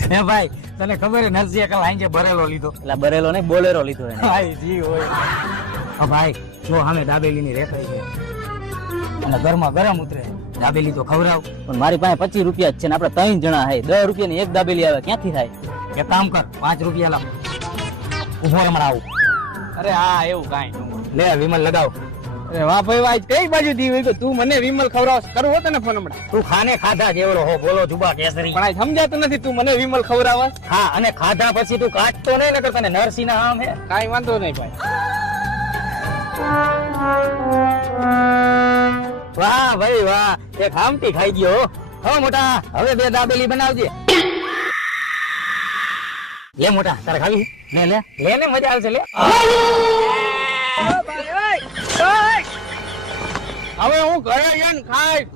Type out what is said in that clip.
હે ભાઈ તને ખબર હે નરસિંહ કાલ આંજે બરેલો લીધો. એટલે બરેલો ને બોલેરો લીધો એને. ભાઈ જી હોય. હા ભાઈ જો સામે દાબેલીની રેકડી છે અને ગરમા ગરમ ઉતરે. દાબેલી તો ખવડાવ. પણ મારી પાસે 25 રૂપિયા જ છે ને આપણે 3 જણા હે. 10 રૂપિયાની એક દાબેલી આવે ક્યાંથી થાય? એક કામ કર 5 રૂપિયા લાવ. ઉભો રે મારા આવું. અરે હા એવું કાંઈ ન હોય. લે વિમલ લગાવ. અરે વાહ ભાઈ વાહ કઈ બાજુ દી હોય તું મને વિમલ ખવડાવસ કરવો હતો ને ફોન હમણાં. તું ખાને ખાધા જેવડો હો બોલો જુબા કેસરી. પણ આ સમજાતું નથી તું મને વિમલ ખવડાવસ. હા અને ખાધા પછી તું કાટતો નહીં નકર તને નરસિંહ ના આમ હે. કાંઈ વાંધો નહીં ભાઈ. વાહ ભાઈ વાહ એક આમટી ખાઈ ગયો હો મોટા. હવે 2 દાબેલી બનાવજે. લે મોટા તારે ખાવી ને લે લે ને મજા આવશે લે. હવે હું ઘરે જઈને ખાઈશ.